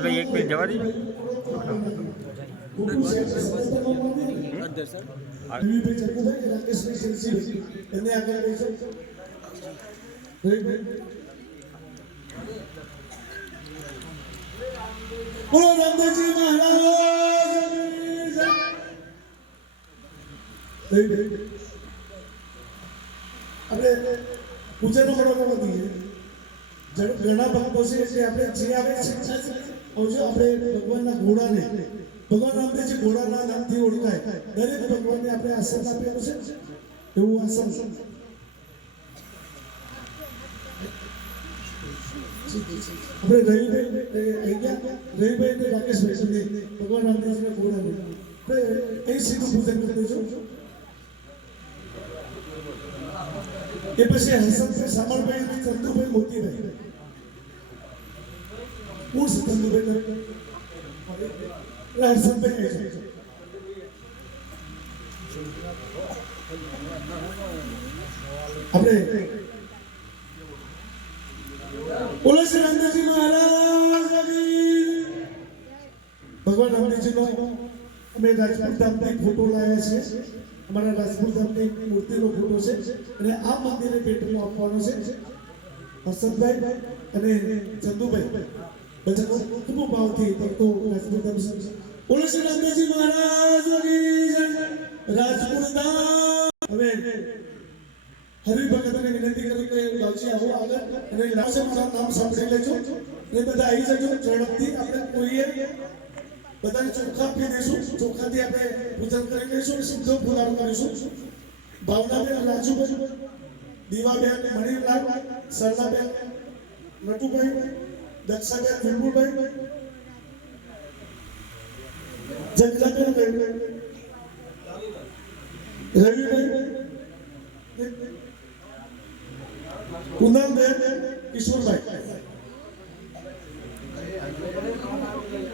भाई एक मिनट जवा दीजिए बोलो रामदेव जी महाराज આપણે પૂજાનો મળવાનો નથી ઘણા ભક્તો છે એટલે આપણે જે આવે આવજો આપણે ભગવાનના ઘોડાને ભગવાન રામદેવજી ઘોડાના નામથી ઓળખાય દરેક ભગવાનને આપણે આસન આપેલું છે એવું આસન આપણે રવિભાઈ ને રાકેશભાઈ ભગવાન રામદેવજીના ઘોડાને અહીં સીધું પૂજન કરી દેજો એ પછી હસનભાઈ સામળભાઈ અને ચંદુભાઈ મોતીભાઈ કોણ છે ચંદુભાઈ હસનભાઈ કહે છે આપણે બોલો શ્રી રામદેવજી મહારાજ ભગવાન રામદેવજીનો અમે રાજપુર ધામથી ફોટો લાવ્યા છે અમારા રાજપુર ધામની મૂર્તિનો ફોટો છે અને આ મંદિરે ભેટમાં આપવાનો છે હર્ષદભાઈ અને ચંદુભાઈ બધા ખૂબ ભાવથી ભક્તો રાજપુર ધામ બોલો શ્રી રામદેવજી મહારાજ રાજપુર ધામ હવે હરિભગતને વિનંતી કરી કે બાજી આવો આગળ અને લાશે મારા નામ સાંભળી લેજો અને બધા આવી જજો ઝડપથી આપણે કોઈએ બધાને ચોખા આપી દઈશું ચોખાથી આપણે પૂજન કરી લઈશું સીધો ફુલારો કરીશું ભાવનાબેન રાજુભાઈ દીવાબેન મણિલાલ સરદાબેન નટુભાઈ દક્ષાબેન વિપુલભાઈ જગલાબેન રવિભાઈ કુંદનબેન કિશોરભાઈ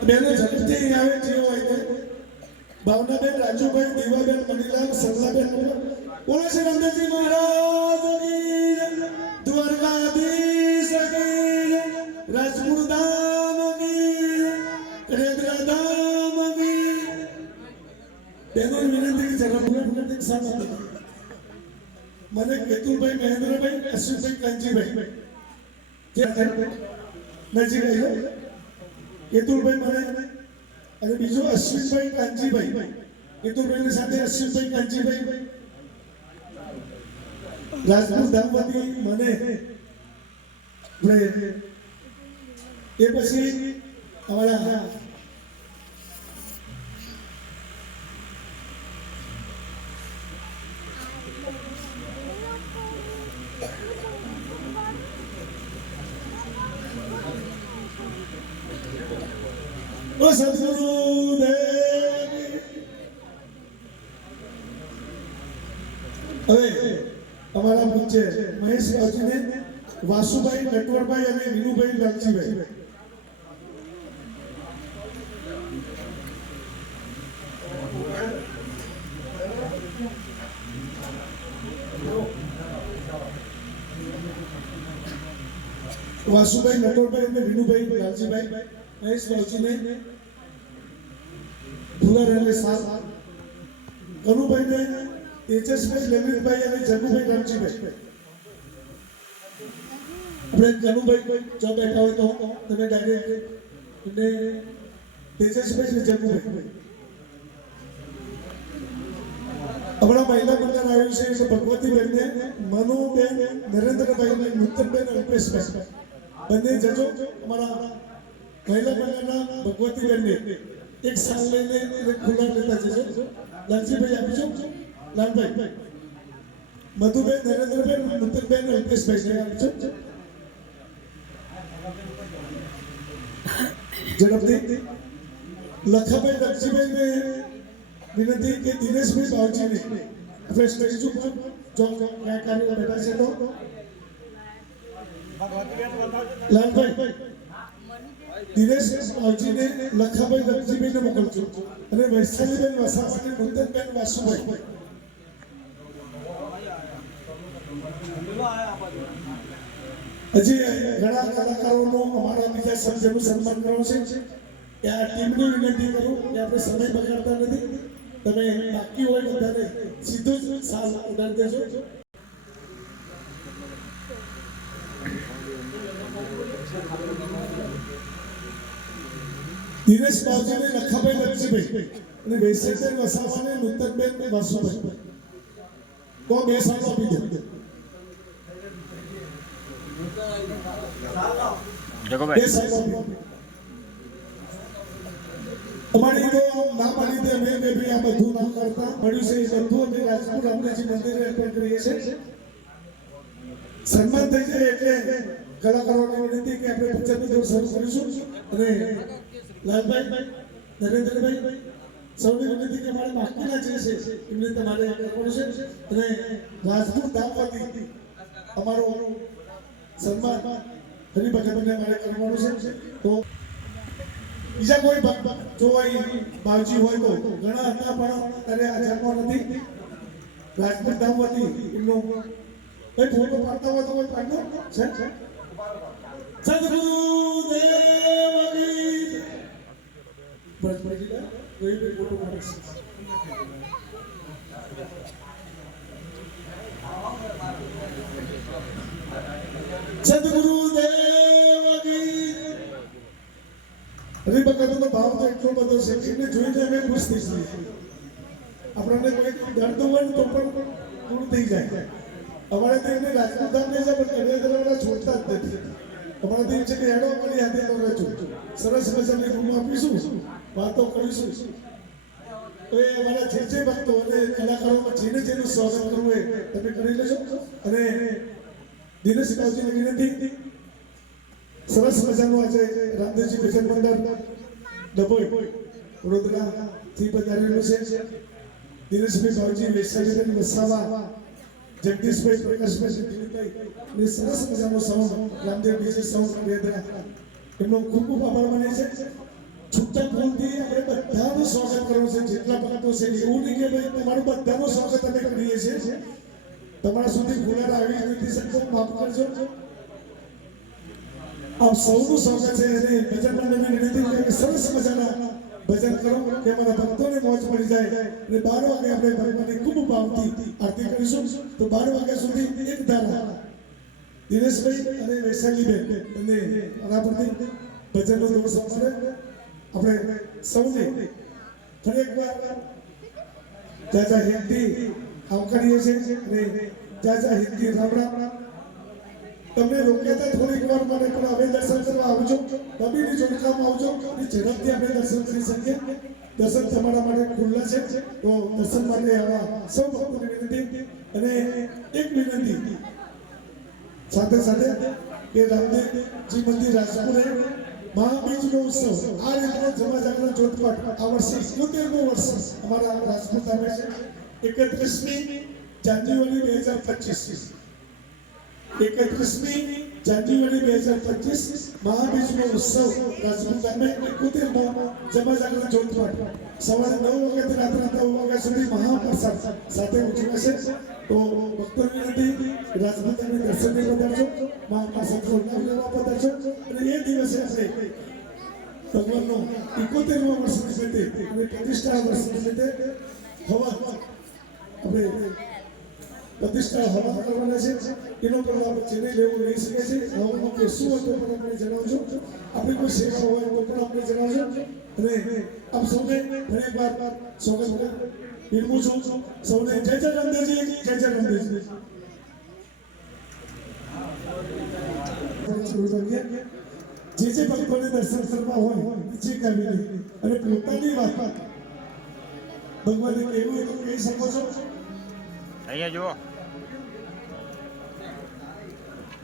બેનો ઝડપથી આવે જે હોય તે ભાવનાબેન રાજુભાઈ દીવાબેન મણિલાલ સરલાબેન બોલો શ્રી રામદેવજી મહારાજ દ્વારકાધીશ રાજપુર ધામ રેદ્રા ધામ બેનો વિનંતી ઝડપથી સાથ મને કેતુભાઈ મહેન્દ્રભાઈ અશ્વિનભાઈ કાંજીભાઈ નજીક આવ્યો કેતુલભાઈ મને અને બીજો અશ્વિનભાઈ કાંજીભાઈ કેતુલભાઈની સાથે અશ્વિનભાઈ કાંજીભાઈ રાજપુર ધામવાદી મને એ પછી અમારા ઓ સદગુરુદેવ હવે અમારા પૂજ્ય મહેશ બાજીને વાસુભાઈ નટવરભાઈ અને વિનુભાઈ લાલજીભાઈ વાસુભાઈ નટવરભાઈ અને વિનુભાઈ લાલજીભાઈ મહેશ બાજીને ભૂલા રહેલે સાથ કનુભાઈને તેજસભાઈ લલિતભાઈ અને જગુભાઈ રામજીભાઈ આપણે કનુભાઈ જો બેઠા હોય તો તમે ડાયરેક્ટ અને તેજસભાઈ અને જગુભાઈ હમણાં મહિલા મંડળ આવ્યું છે એટલે ભગવતીબેનને મનુબેન નરેન્દ્રભાઈ અને નૂતનબેન અલ્પેશભાઈ બંને જજો અમારા મહિલા મંડળના ભગવતીબેનને એક સાલ લઈને ખુલ્લા લેતા જજો. લાલજીભાઈ આપજો. લાલભાઈ મધુબેન નરેન્દ્રબેન નૂતનબેન અલ્પેશભાઈ આપજો. ઝડપથી લખાભાઈ લક્ષીભાઈને વિનંતી કે દિનેશભાઈ બાવજીને આપણે સ્ટેજ ઉપર જો કાર્યકારીઓ બેઠા છે તો લાલભાઈ દિનેશ બાવજીને લખાભાઈ લક્ષીભાઈને મોકલજો અને વૈશાલીબેન વસાવાને નૂતનબેન વાસુભાઈ હજી ઘણા કલાકારોનો અમારા બીજા સભ્યનું સન્માન કરવું છે કે આ ટીમને વિનંતી કરું કે આપણે સમય બગાડતા નથી. તમે બાકી હોય બધાને સીધું જ સાલ ઉડાડી દેજો. દિનેશ બાવજીને લખાભાઈ લક્ષીભાઈ અને વૈશાલીબેન વસાવાને નૂતનબેન વાસુભાઈ તો 2 સાલ આપી દે. અમારી તો ના પાડી દે મેં બી આ બધું ના કરતા મળ્યું છે એ બધું અમે રાજપુર રામદેવજી મંદિરે અર્પણ કરીએ છીએ. સન્માન થઈ જાય એટલે કલાકારોને વિનંતી કે આપણે પિક્ચરની દોર શરૂ કરીશું અને લાલભાઈ નરેન્દ્રભાઈ સૌને વિનંતી કે મારે બાકીના જે છે એમને તમારે કરવાનું છે અને રાજપુર ધામવાથી અમારો સન્માન હરિભગતને મારે કરવાનું છે. તો બીજા કોઈ જો બાવજી હોય તો ઘણા હતા પણ અત્યારે હાજરમાં નથી. રાજપૂત ધામવાથી એમનો કોઈ ફોટો પાડતા હોય તો કોઈ પાડતો છે. સદગુરુદેવની બ્રજભાઈજીના કોઈ બી ફોટો પાડે છે. સદગુરુદેવની હરિભગતનો ભાવ તો એટલો બધો છે કે એને જોઈને અમે ખુશ થઈ જઈએ. આપણને કોઈ દર્દ હોય તો પણ દૂર થઈ જાય. અમારે તો એમને રાજપૂત ધામ લઈ જાય પણ કન્યાદાનવાળા છોડતા જ નથી. અમારે તો એમ છે કે હેડો અમારી હાથે તો રહેજો, સરસ મજાની રૂમ આપીશું, વાતો કરીશું. તો એ અમારા જે જે ભક્તો અને કલાકારોમાં જેને જેનું સ્વાગત કરવું હોય તમે કરી લેજો. અને દિનેશ બાવજીને વિનંતી સરસ મજાનું આજે રામદેવજી ભજન મંડળ ડભોઈ વડોદરાથી પધારેલું છે. દિનેશભાઈ બાવજી, વૈશાલીબેન વસાવા, જગદીશભાઈ, પ્રકાશભાઈ, દિલીપભાઈ અને સરસ મજાનો સાઉન્ડ રામદેવ ડીજે સાઉન્ડ વેદના એમનો ખૂબ ખૂબ આભાર માને છે. છૂટક બોલથી આપણે બધાનું સ્વાગત કરવું છે. જેટલા ભક્તો છે એવું નહીં કે ભાઈ તમારું બધાનું સ્વાગત અમે કરીએ છીએ. તમારા સુધી ભૂલાર આવી નથી શકતો, માફ કરજો. આપ સૌનું સ્વાગત છે અને ભજન મંડળની વિનંતી કે સરસ મજાના ભજન કરો કે અમારા ભક્તોને મોજ પડી જાય. અને 12 વાગે આપણે ભગવાનની ખૂબ ભાવથી આરતી કરીશું. તો 12 વાગ્યા સુધી એક ધારા દિનેશભાઈ અને વૈશાલીબેન અને આના પરથી ભજનનો દોર સાંભળે આપણે સૌને ફરી એકવાર જાજા હિન્દી આવકારીએ છીએ અને જાજા હિન્દી રામ રામ. તમને રોક્યા થોડીક વાર માટે પણ હવે દર્શન કરવા આવજો. નબીની જોડકામાં આવજો અને ઝડપથી આપણે દર્શન કરી શકીએ. દર્શન તમારા માટે ખુલ્લા છે. તો દર્શન માટે આવા સૌ ભક્તોને વિનંતી. અને એક વિનંતી સાથે સાથે કે રામદેવજી મંદિર રાજપુરે મહાબીજનો ઉત્સવ આ રીતનો જમા જાગરણ જોતપાટ આ વર્ષે 71મો વર્ષ અમારા રાજપુત ધામે છે. 31મી જાન્યુઆરી 2025 31મી જાન્યુઆરી 2025 મહાબીજનો ઉત્સવ રાજપુત ધામે 71મો જમા જાગરણ જોતપાટ સવારે 9 વાગ્યાથી રાત્રે 9 વાગ્યા સુધી મહાપ્રસાદ સાથે ઉજવાશે. તો ભક્તોની વિનંતી રાજપુત ધામે દર્શનને પધારજો, મહાપ્રસાદનો લાભ લેવા પધારજો. અને એ દિવસે આપણે ભગવાનનો 71મો વર્ષ નિમિત્તે અને પ્રતિષ્ઠા વર્ષ નિમિત્તે હવા આપણે પ્રતિષ્ઠા હવા કરવાના છે. એનો પણ આપણે જેને લેવું લઈ શકે છે. હવાનું કે શું હતું પણ આપણે જણાવજો. આપણી કોઈ સેવા હોય તો પણ આપણે જણાવજો. અને આપ સૌને ફરી એકવાર સ્વાગત વિનમું છું સૌને જય જય રામદેવજી, જય જય રામદેવજી. જે ભક્તોને દર્શન કરવા હોય જે કાઢી લે અને પોતાની વાત ભગવાને કેવું એ તો કહી શકો છો. અહીંયા જુઓ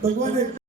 ભગવાને